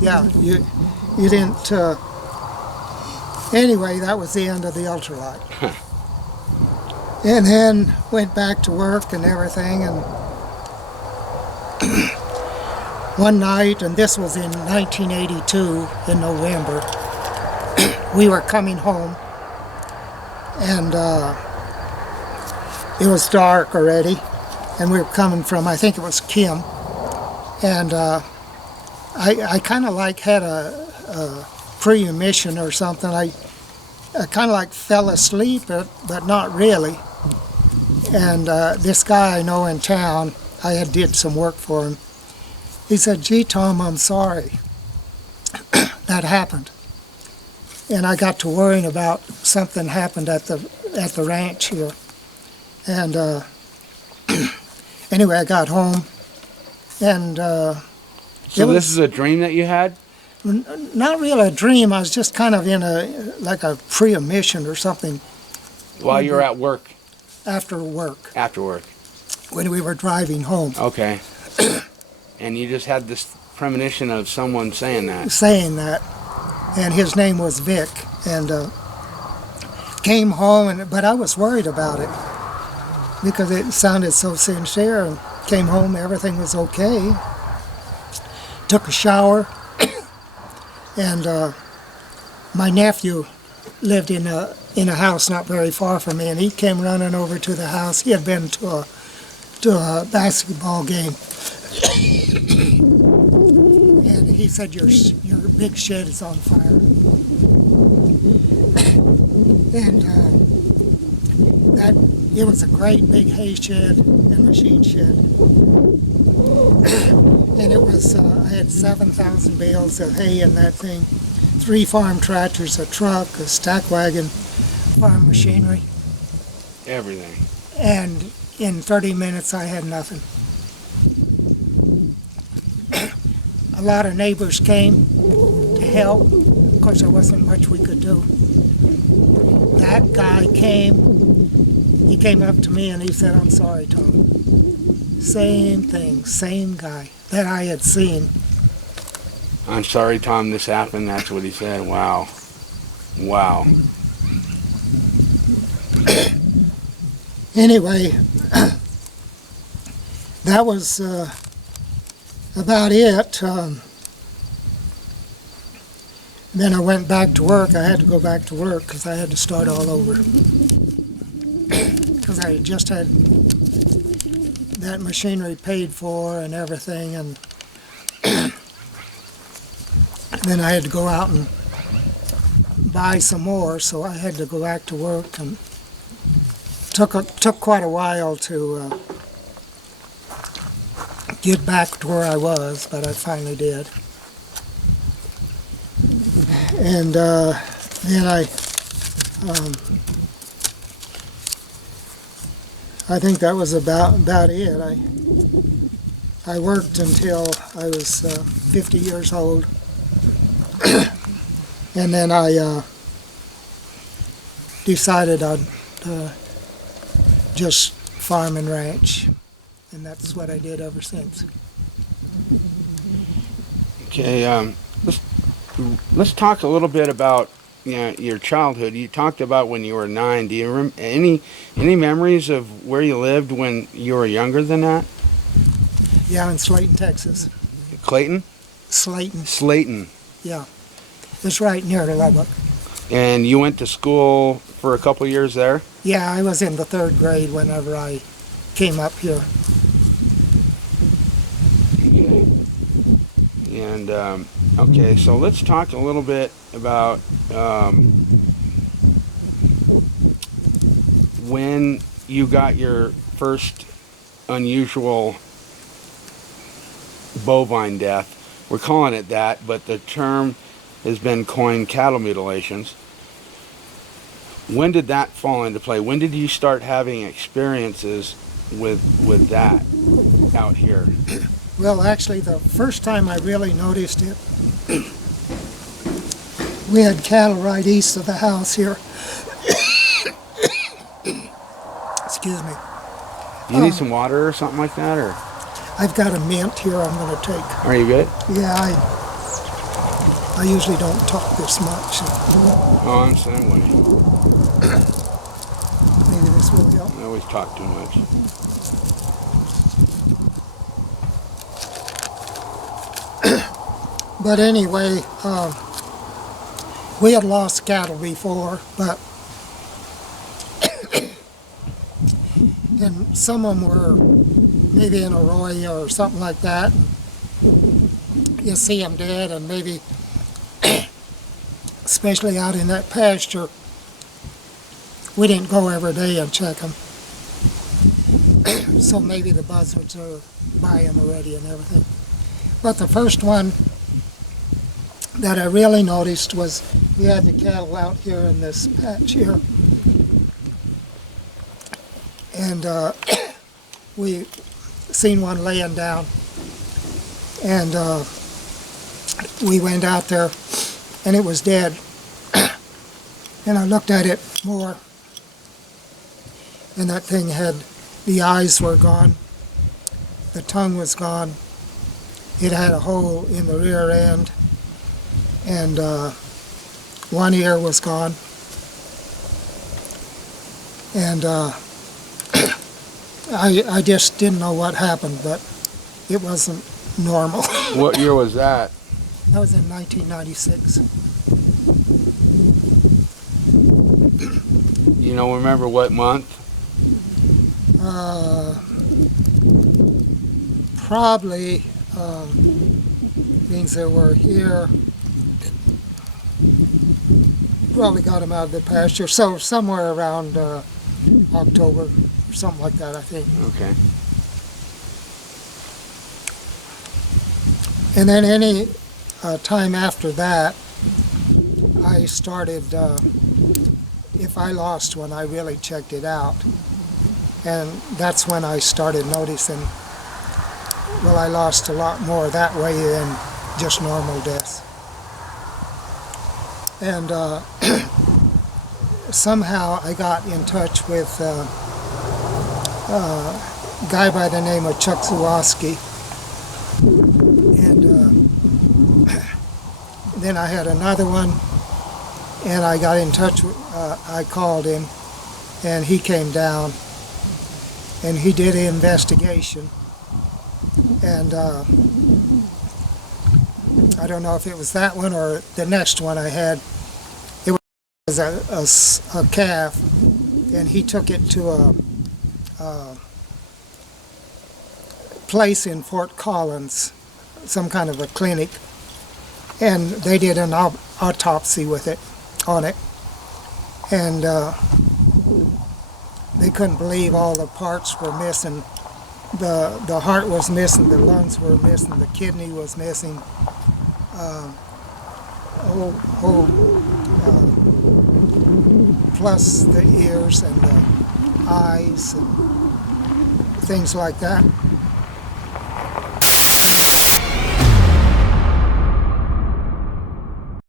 Yeah, you didn't. Anyway, that was the end of the ultralight. And then went back to work and everything. And one night, and this was in 1982 in November, we were coming home, and it was dark already, and we were coming from, I think it was Kim, and I kind of like had a premonition or something. I kind of like fell asleep, but not really. And this guy I know in town, I had did some work for him. He said, "Gee, Tom, I'm sorry that happened." And I got to worrying about something happened at the ranch here. And anyway, I got home, and so this is a dream that you had? Not really a dream. I was just kind of in a premonition or something. While you were at work? After work. After work. When we were driving home. Okay. And you just had this premonition of someone saying that? Saying that. And his name was Vic. And came home, but I was worried about it because it sounded so sincere. And came home, everything was okay. Took a shower. And my nephew lived in a house not very far from me, and he came running over to the house. He had been to a basketball game, and he said, "Your big shed is on fire." And that it was a great big hay shed and machine shed. And it was, I had 7,000 bales of hay in that thing, 3 farm tractors, a truck, a stack wagon, farm machinery. Everything. And in 30 minutes I had nothing. A lot of neighbors came to help. Of course, there wasn't much we could do. That guy came, he came up to me and he said, "I'm sorry, Tom." Same thing, same guy that I had seen. "I'm sorry, Tom, this happened." That's what he said. Wow. Wow. Anyway, that was about it. Then I went back to work. I had to go back to work because I had to start all over. Because I just had that machinery paid for and everything, and then I had to go out and buy some more, so I had to go back to work, and took quite a while to get back to where I was, but I finally did. And then I think that was about it. I worked until I was 50 years old, and then I decided I'd just farm and ranch, and that's what I did ever since. Okay, let's talk a little bit about your childhood. You talked about when you were 9. Do you remember any memories of where you lived when you were younger than that? Yeah, in Slayton, Texas. Clayton? Slayton. Slayton. Yeah, it's right near Lubbock. And you went to school for a couple years there? Yeah, I was in the 3rd grade whenever I came up here. Okay. And okay, so let's talk a little bit about when you got your first unusual bovine death. We're calling it that, but the term has been coined cattle mutilations. When did that fall into play? When did you start having experiences with that out here? Well, actually, the first time I really noticed it, we had cattle right east of the house here. Excuse me. You need some water or something like that, or? I've got a mint here I'm going to take. Are you good? Yeah, I usually don't talk this much. Oh, I'm saying way. Maybe this will help. I always talk too much. But anyway, we had lost cattle before, but and some of them were maybe in arroyo or something like that. You see them dead, and maybe, especially out in that pasture, we didn't go every day and check them. So maybe the buzzards are by them already and everything. But the first one that I really noticed was we had the cattle out here in this patch here. And we seen one laying down. And we went out there and it was dead. And I looked at it more. And that thing had, the eyes were gone. The tongue was gone. It had a hole in the rear end. And one ear was gone. And I just didn't know what happened, but it wasn't normal. What year was that? That was in 1996. You don't remember what month? Probably means that we're here. Probably got them out of the pasture, so somewhere around October or something like that, I think. Okay. And then any time after that, I started, if I lost one, I really checked it out. And that's when I started noticing, well, I lost a lot more that way than just normal deaths. And somehow I got in touch with a guy by the name of Chuck Zawoski. And then I had another one, and I got in touch with, I called him, and he came down, and he did an investigation. And I don't know if it was that one or the next one I had. It was a calf, and he took it to a place in Fort Collins, some kind of a clinic, and they did an autopsy with it, on it, and they couldn't believe all the parts were missing. The heart was missing, the lungs were missing, the kidney was missing, plus the ears and the eyes and things like that.